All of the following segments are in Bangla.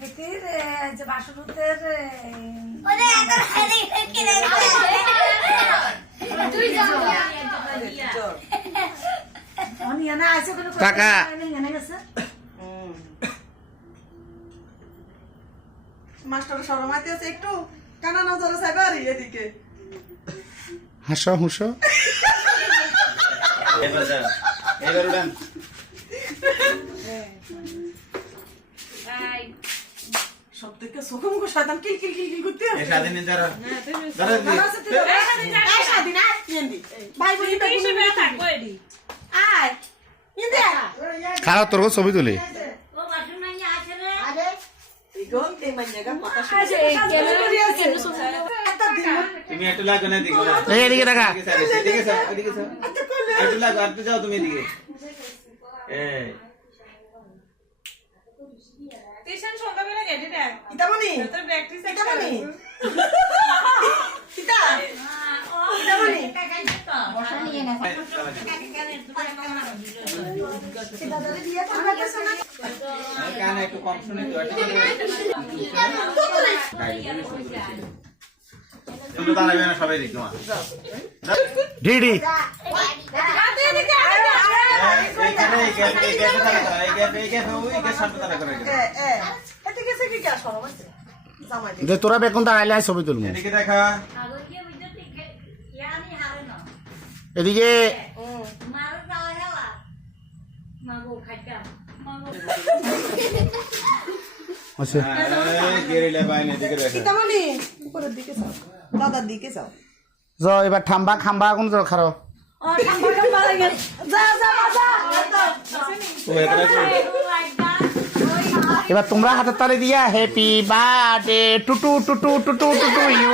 হেতির যে বাসুদের টাকা মাস্টার শরমাইতে আছে একটু কানা নজরে চাইবার এদিকে হাসো হুসো এবার উড়ান সব থেকে সুখম গো শয়তান কিল কিল কিল কিল করতে এই স্বাধীন যারা স্বাধীন ভাই বলি থাকবো এডি আয় ইন্দে খারাপ তোর ছবি তুলি তুমি একটু লাগো না দিকে এদিকে দেখা একটু লাগো আর যাও তুমি এদিকে টিউশন সন্ধ্যাবেলা গেটে দেখ ইতামনি তোর প্র্যাকটিস ইতামনি ইতা ইতামনি বসা নিয়ে না দাদারে দিয়ে আমরা তো শোনা কান একটু কম শুনে তো তুমি দাঁড়াবে না সবাই দেখো ডিডি যে তোরা বেগুন দাঁড়াইলে আয় ছবি তুলবো এদিকে দেখা এদিকে ইতামনি উপরের দিকে যাও দাদার দিকে যাও য এবার ঠাম্বা খাম্বা কোন খারো এবার তোমরা হাতের তালে দিয়া হ্যাপি বার্থডে টুটু টুটু টুটু টুটু ইউ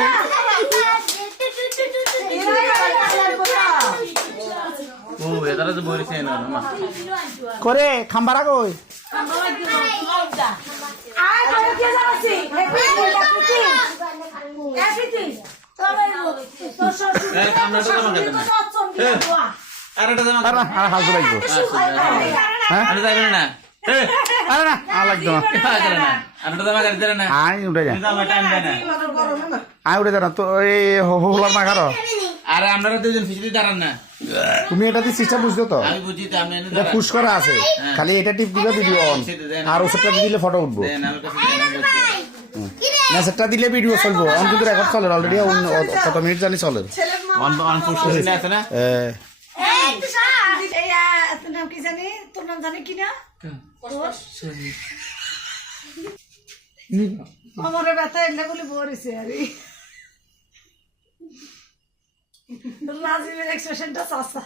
করে খাম্বারা কই আর হাজু লাগবো আরে না আর লাগতো না আই উঠে যা আই উঠে যা না তো এই হোলার না খারো আরে আপনারা দুজন ফিসিতে দাঁড়ান না তুমি এটা দিয়ে সিস্টেম বুঝছো তো আমি বুঝি তো আপনি এটা পুশ করা আছে খালি এটা টিপ দিলে ভিডিও অন আর ওসবটা দিলে ফটো উঠবো না সেটা দিলে ভিডিও চলবো অন কিন্তু রেকর্ড চলে অলরেডি কত মিনিট জানি চলে অন পুশ করে আছে না নাম কি জানি তোর নাম জানি কি না আমার ব্যথা এলে বলে বলেছে আরে রাজীবের এক্সপ্রেশনটা সাসা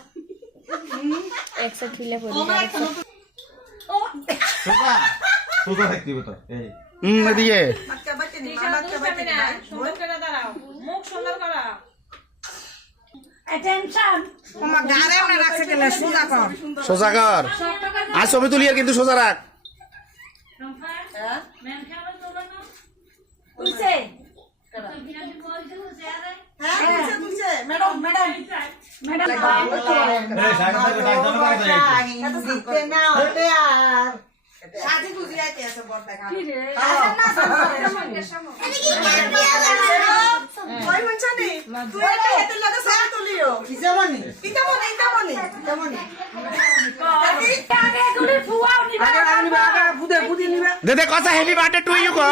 সোজা থাকতে তো এই এদিকে বাচ্চা বাচ্চা নি টিউশন বাচ্চা দুষ্টামি বাচ্চা না সুন্দর করে দাঁড়াও মুখ সুন্দর করা অ্যাটেনশন তোমার গারে ওনা রাখছে কেন সোজা কর সোজা কর আর ছবি তুলি আর কিন্তু সোজা রাখ ম্যাম খেলা তোলা না উঠছে হ্যাঁ তুলছে ম্যাডাম ম্যাডাম ম্যাডাম এত দিতে না ওতে আর সাজি গুজি আইতে আছে বড় দেখা কি রে কই মনছানি তুই এটা এত লাগা সারা তুলিও ইতামনি ইতামনি ইতামনি ইতামনি আগে গুলি ফুয়াও নিবা আগে বুদে বুদি নিবা দে দে কথা হ্যাপি বার্থডে টু ইউ গো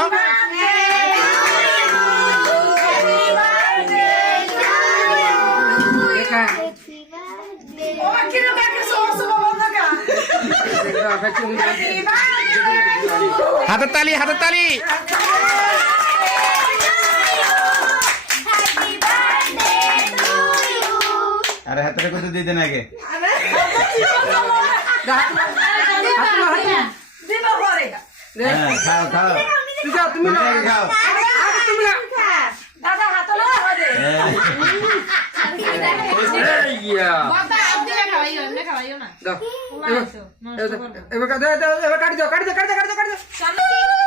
ও কি রে কাকে সোস বাবা দাগা হাতের তালি হাতের তালি আরে হাতটা কত দিয়ে দেন আগে দিবা পরে হ্যাঁ খাও খাও তুমি না খাও আগে তুমি না দাদা হাত লো এবার কাটি দাও কাটি দাও কাটি দাও কাটি দাও কাটি দাও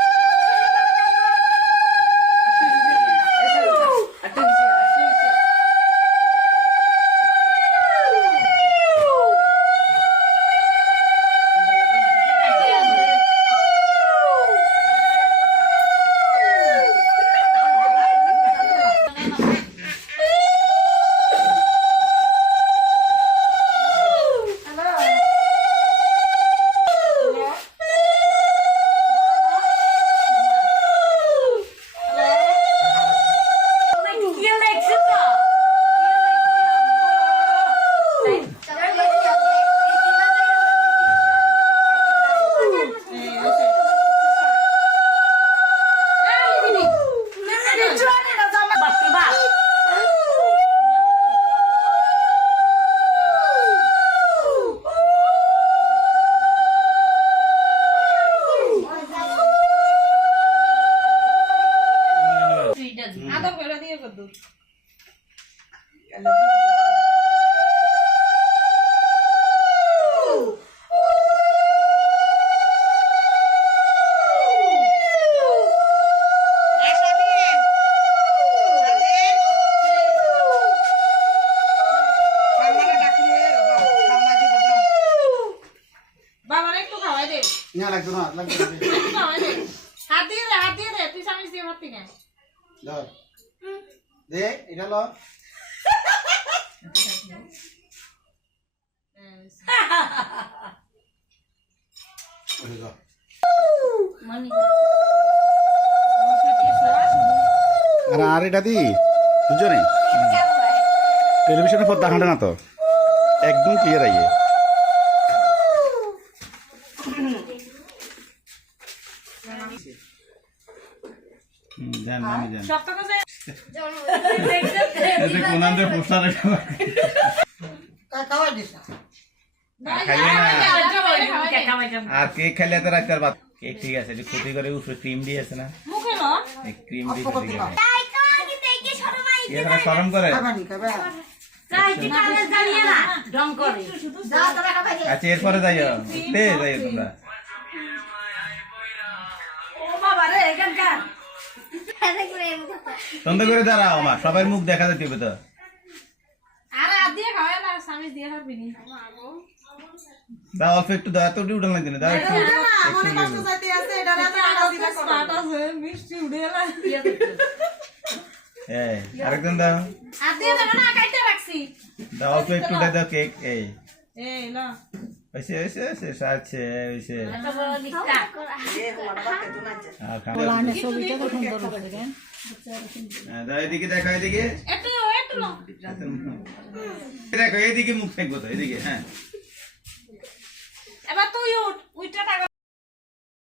লাগতো না লাগতো না। হাত দিয়ে দে তুই চামিচ দিয়ে ভর্তি না ধর দে এটা লো ওরে গো আর এটা দি বুঝছো নি টেলিভিশনে পর্দা হাঁটে না তো একদম ক্লিয়ার আইয়ে জান আমি জান শক্ত করে এতে কোনান দে পোস্টার খাওয়াই দিস না খাইলে না আর কেক খাইলে তো রাখতে পারবা কেক ঠিক আছে একটু ক্ষতি করে উপরে ক্রিম দিয়েছে না মুখে না এই ক্রিম দিয়ে এরা শরম করে খাবানি খাবে যা তোরা খাবে আচ্ছা এরপরে যাইও দে যাইও তোমরা ও বাবা রে এখানকার সুন্দর করে দাঁড়াও আমার সবাই মুখ দেখা যেতে হবে তো আরে হাত দিয়ে খাওয়া না চামিচ দিয়ে খাবি নি দাও অল্প একটু দাও এতটি উঠান লাগছে না দাও একটু আমার কষ্ট যাইতে আছে এটা রাতে টাকা দিবা স্টার্ট আছে মিষ্টি উড়ে এলা এই আরেকজন দাও হাত দিয়ে দেব না কাইতে রাখছি দাও অল্প একটু দাও কেক এই এই না ওইসে ওইসে ওইসে সাথে ওইসে এ তোমার বাপে তো নাচে আর খাওয়া দাও এদিকে দেখো এদিকে একটু না দেখো এদিকে মুখ থাকবো তো এদিকে হ্যাঁ এবার তুই উঠ উইটা টাকা